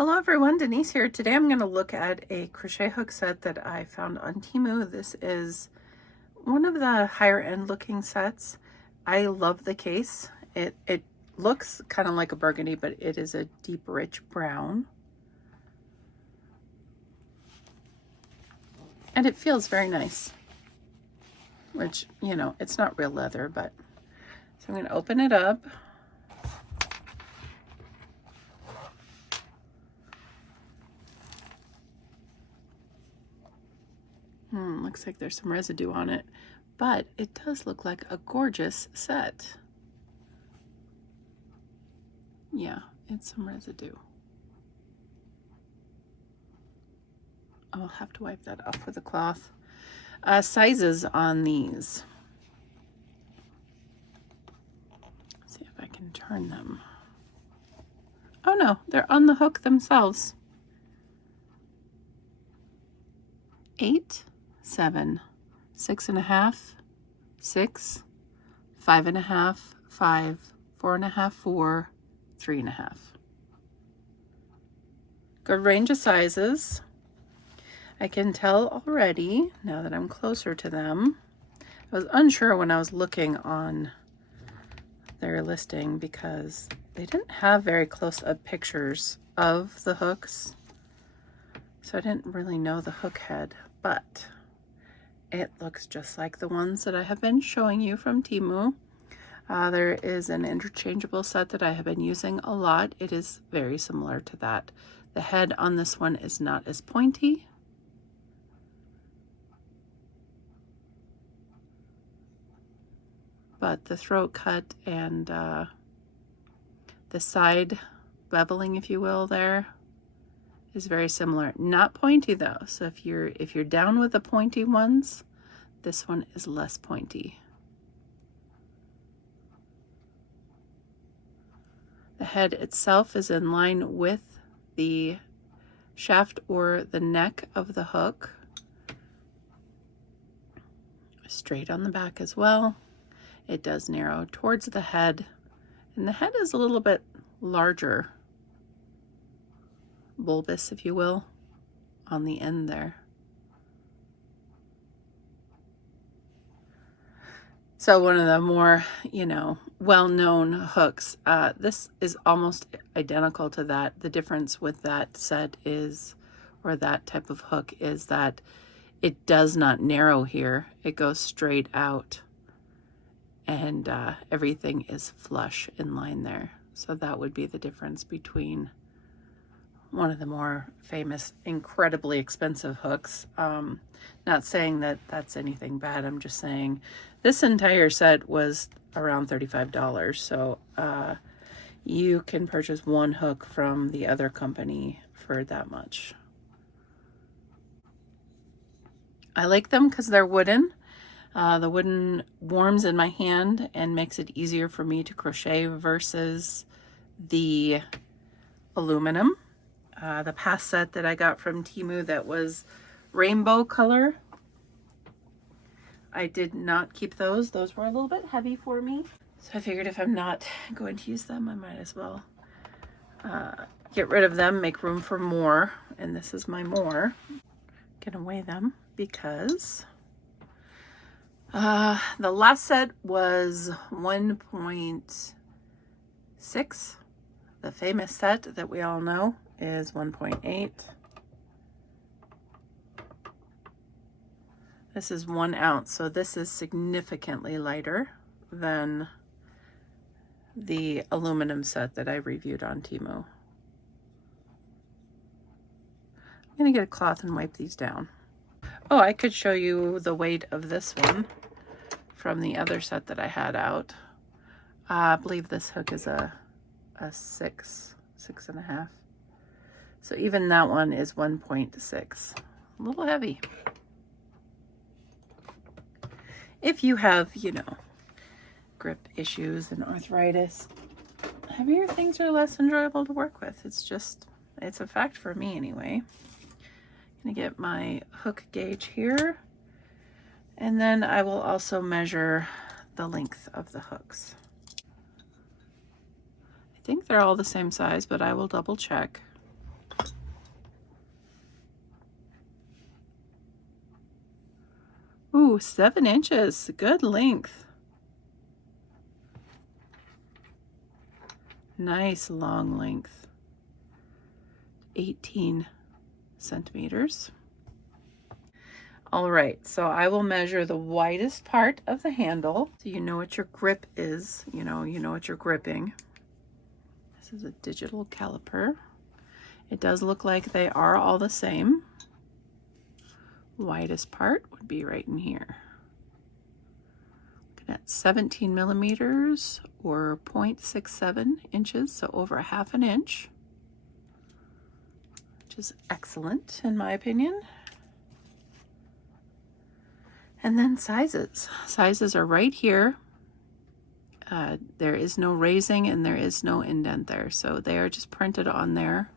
Hello everyone, Denise here. Today I'm going to look at a crochet hook set that I found on Temu. This is one of the higher end looking sets. I love the case. It looks kind of like a burgundy, but it is a deep rich brown. And it feels very nice, which, you know, it's not real leather, but so I'm going to open it up. Looks like there's some residue on it, but it does look like a gorgeous set. Yeah, it's some residue. I'll have to wipe that off with a cloth. Sizes on these. Let's see if I can turn them. Oh no, they're on the hook themselves. 8, 7, 6.5, 6, 5.5, 5, 4.5, 4, 3.5. Good range of sizes. I can tell already, now that I'm closer to them. I was unsure when I was looking on their listing because they didn't have very close-up pictures of the hooks. So I didn't really know the hook head, but it looks just like the ones that I have been showing you from Temu. There is an interchangeable set that I have been using a lot. It is very similar to that. The head on this one is not as pointy. But the throat cut and the side beveling, if you will, there is very similar. Not pointy though, so if you're down with the pointy ones, this one is less pointy. The head itself is in line with the shaft or the neck of the hook. Straight on the back as well. It does narrow towards the head, and the head is a little bit larger, bulbous, if you will, on the end there. So one of the more, you know, well-known hooks. This is almost identical to that. The difference with that set is, or that type of hook, is that it does not narrow here. It goes straight out, and everything is flush in line there. So that would be the difference between one of the more famous, incredibly expensive hooks. Not saying that that's anything bad. I'm just saying this entire set was around $35. So you can purchase one hook from the other company for that much. I like them because they're wooden. The wooden warms in my hand and makes it easier for me to crochet versus the aluminum. The past set that I got from Temu that was rainbow color, I did not keep those. Those were a little bit heavy for me. So I figured if I'm not going to use them, I might as well get rid of them, make room for more. And this is my more. Gonna weigh them because the last set was 1.6. The famous set that we all know is 1.8. This is 1 ounce, so this is significantly lighter than the aluminum set that I reviewed on Temu. I'm gonna get a cloth and wipe these down. Oh, I could show you the weight of this one from the other set that I had out. I believe this hook is a 6.5. So even that one is 1.6. A little heavy. If you have, you know, grip issues and arthritis, heavier things are less enjoyable to work with. It's a fact for me anyway. I'm gonna get my hook gauge here, and then I will also measure the length of the hooks. I think they're all the same size, but I will double check. Ooh, 7 inches, good length. Nice long length. 18 centimeters. All right, so I will measure the widest part of the handle. So you know what your grip is, you know what you're gripping. This is a digital caliper. It does look like they are all the same. Widest part would be right in here. Looking at 17 millimeters or 0.67 inches, so over a half an inch, which is excellent in my opinion. And then sizes. Sizes are right here. There is no raising and there is no indent there, so they are just printed on there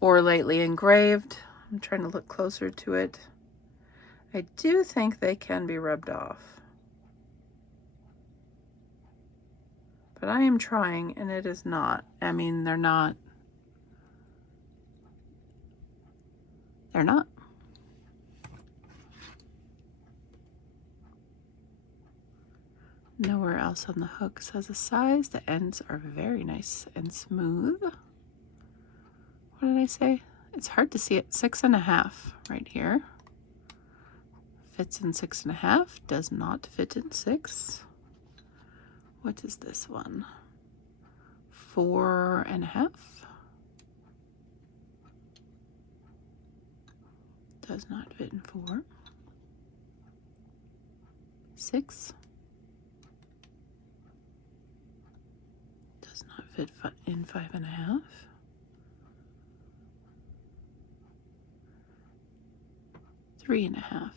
or lightly engraved. I'm trying to look closer to it. I do think they can be rubbed off, but I am trying and it is not. I mean, they're not. Nowhere else on the hook says a size. The ends are very nice and smooth. What did I say? It's hard to see it. 6.5 right here. Fits in 6.5. Does not fit in 6. What is this one? 4.5. Does not fit in 4. 6. Does not fit in 5.5. 3.5.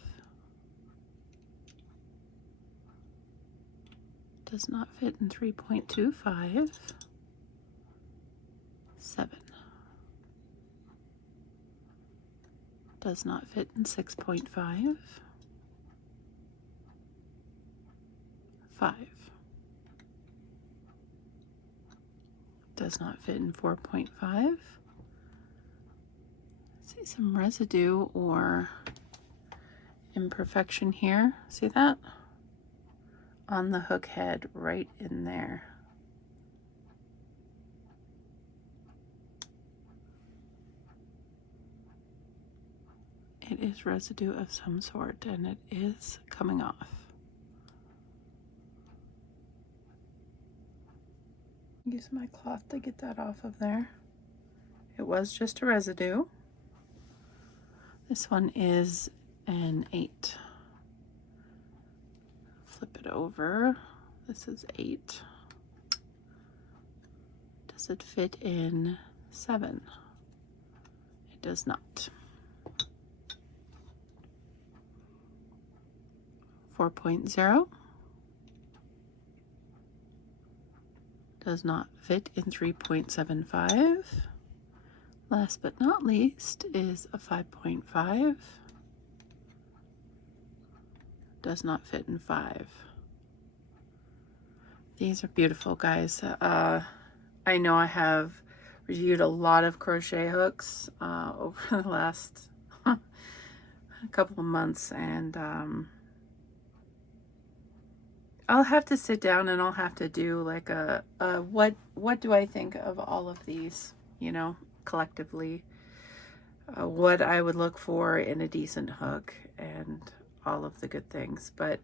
Does not fit in 3.25. 7. Does not fit in 6.5. 5. Does not fit in 4.5. See some residue or imperfection here. See that? On the hook head right in there. It is residue of some sort and it is coming off. Use my cloth to get that off of there. It was just a residue. This one is an 8. Flip it over. This is 8. Does it fit in 7? It does not. 4.0 does not fit in 3.75. Last but not least is a 5.5. Does not fit in 5. These are beautiful, guys. I know I have reviewed a lot of crochet hooks over the last couple of months, and I'll have to sit down and I'll have to do like a what do I think of all of these, you know, collectively, what I would look for in a decent hook and all of the good things. But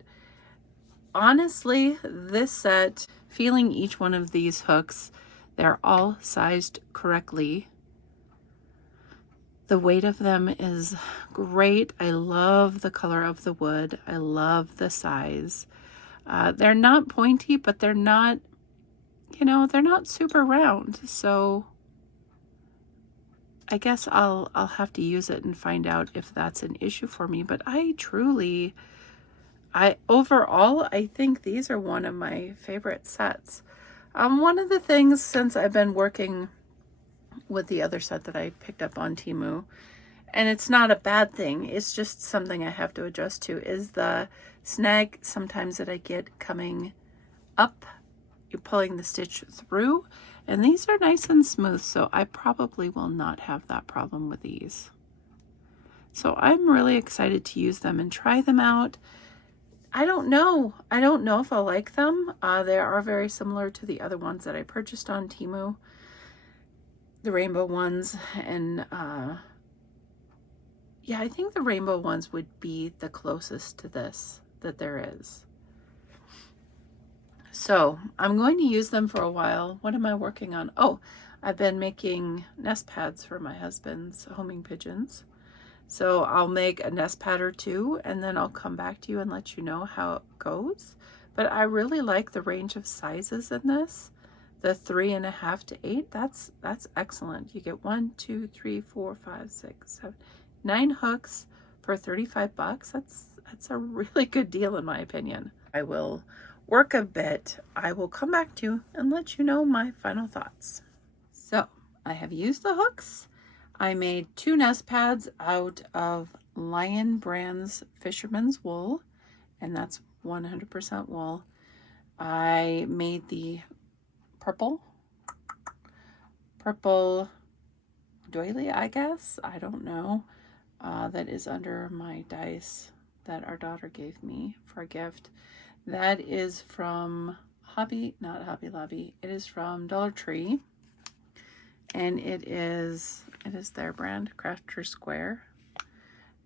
honestly, this set, feeling each one of these hooks, they're all sized correctly. The weight of them is great. I love the color of the wood. I love the size. They're not pointy, but they're not, you know, they're not super round. So I guess I'll have to use it and find out if that's an issue for me. But overall, I think these are one of my favorite sets. One of the things, since I've been working with the other set that I picked up on Temu, and it's not a bad thing, it's just something I have to adjust to, is the snag sometimes that I get coming up you're pulling the stitch through, and these are nice and smooth, so I probably will not have that problem with these. So I'm really excited to use them and try them out. I don't know if I'll like them. They are very similar to the other ones that I purchased on Temu, the rainbow ones, and yeah, I think the rainbow ones would be the closest to this that there is. So I'm going to use them for a while. What am I working on? Oh, I've been making nest pads for my husband's homing pigeons. So I'll make a nest pad or two, and then I'll come back to you and let you know how it goes. But I really like the range of sizes in this. The 3.5 to 8, that's excellent. You get 1, 2, 3, 4, 5, 6, 7, 9 hooks for 35 bucks. That's a really good deal in my opinion. I will work a bit. I will come back to you and let you know my final thoughts. So I have used the hooks. I made 2 nest pads out of Lion Brands Fisherman's Wool, and that's 100% wool. I made the purple doily, I guess. I don't know. That is under my dice that our daughter gave me for a gift. That is from not Hobby Lobby. It is from Dollar Tree. And it is their brand, Crafter Square.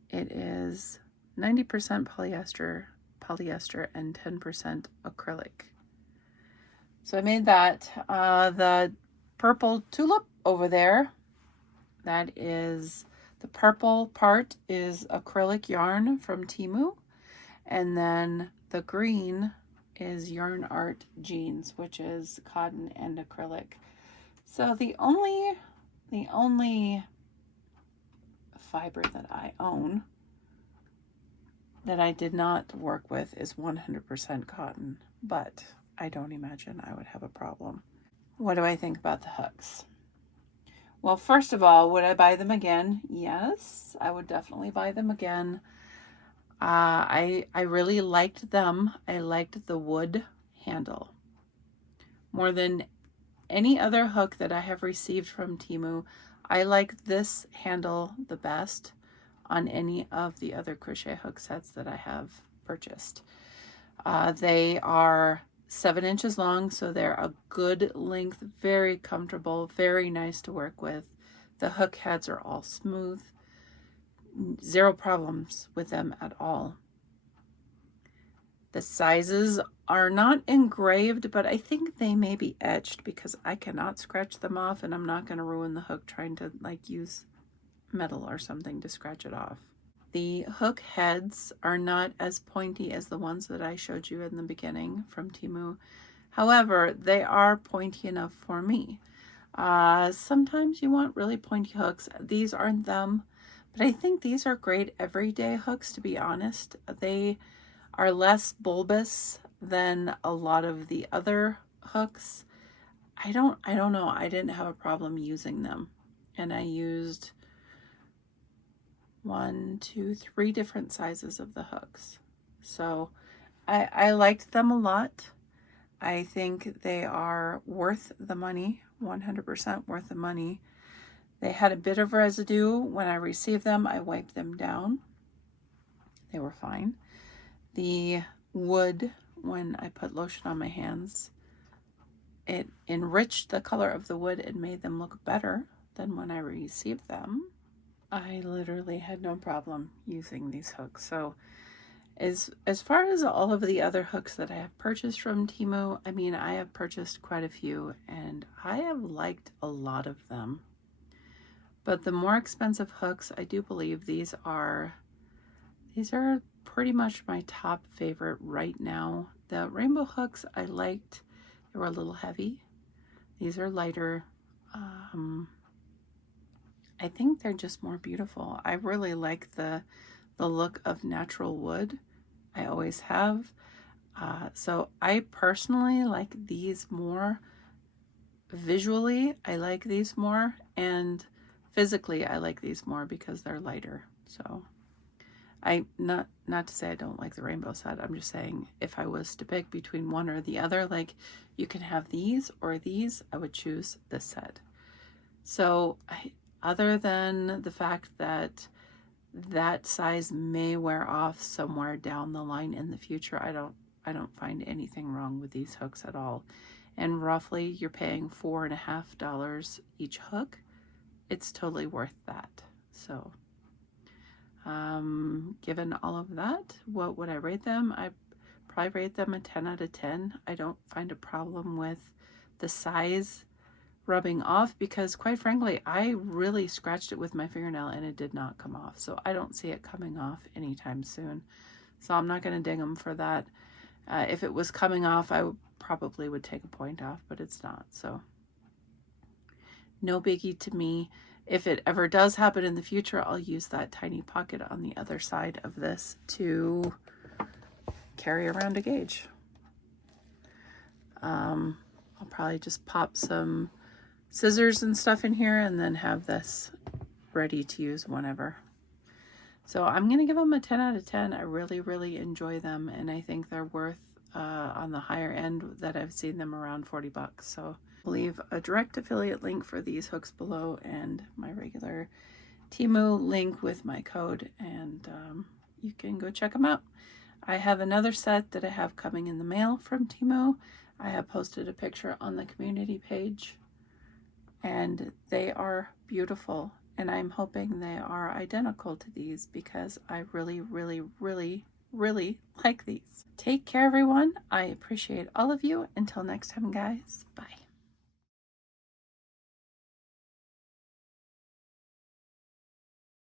It is 90% polyester and 10% acrylic. So I made that. The purple tulip over there, that is, the purple part is acrylic yarn from Temu. And then the green is Yarn Art Jeans, which is cotton and acrylic. So the only fiber that I own that I did not work with is 100% cotton, but I don't imagine I would have a problem. What do I think about the hooks? Well, first of all, would I buy them again? Yes, I would definitely buy them again. I really liked them. I liked the wood handle more than any other hook that I have received from Temu. I like this handle the best on any of the other crochet hook sets that I have purchased. They are 7 inches long, so they're a good length, very comfortable, very nice to work with. The hook heads are all smooth. 0 problems with them at all. The sizes are not engraved, but I think they may be etched because I cannot scratch them off, and I'm not going to ruin the hook trying to like use metal or something to scratch it off. The hook heads are not as pointy as the ones that I showed you in the beginning from Temu. However, they are pointy enough for me. Sometimes you want really pointy hooks. These aren't them, but I think these are great everyday hooks, to be honest. They are less bulbous than a lot of the other hooks. I don't know. I didn't have a problem using them. And I used 1, 2, 3 different sizes of the hooks. So I liked them a lot. I think they are worth the money, 100% worth the money. They had a bit of residue. When I received them, I wiped them down. They were fine. The wood, when I put lotion on my hands, it enriched the color of the wood and made them look better than when I received them. I literally had no problem using these hooks. So as far as all of the other hooks that I have purchased from Temu, I mean, I have purchased quite a few and I have liked a lot of them. But the more expensive hooks, I do believe these are pretty much my top favorite right now. The rainbow hooks I liked. They were a little heavy. These are lighter. I think they're just more beautiful. I really like the look of natural wood. I always have. So I personally like these more. Visually, I like these more, and physically I like these more because they're lighter. So Not to say I don't like the rainbow set. I'm just saying if I was to pick between one or the other, like you can have these or these, I would choose this set. So other than the fact that that size may wear off somewhere down the line in the future, I don't find anything wrong with these hooks at all. And roughly you're paying $4.50 each hook. It's totally worth that. So given all of that, what would I rate them? I probably rate them a 10 out of 10. I don't find a problem with the size rubbing off because, quite frankly, I really scratched it with my fingernail and it did not come off. So I don't see it coming off anytime soon. So I'm not going to ding them for that. If it was coming off, I probably would take a point off, but it's not. So no biggie to me. If it ever does happen in the future, I'll use that tiny pocket on the other side of this to carry around a gauge. I'll probably just pop some scissors and stuff in here and then have this ready to use whenever. So I'm going to give them a 10 out of 10. I really, really enjoy them, and I think they're worth, on the higher end, that I've seen them around 40 bucks. So I'll leave a direct affiliate link for these hooks below and my regular Temu link with my code, and you can go check them out. I have another set that I have coming in the mail from Temu. I have posted a picture on the community page, and they are beautiful, and I'm hoping they are identical to these because I really, really, really, really like these. Take care, everyone. I appreciate all of you. Until next time, guys. Bye.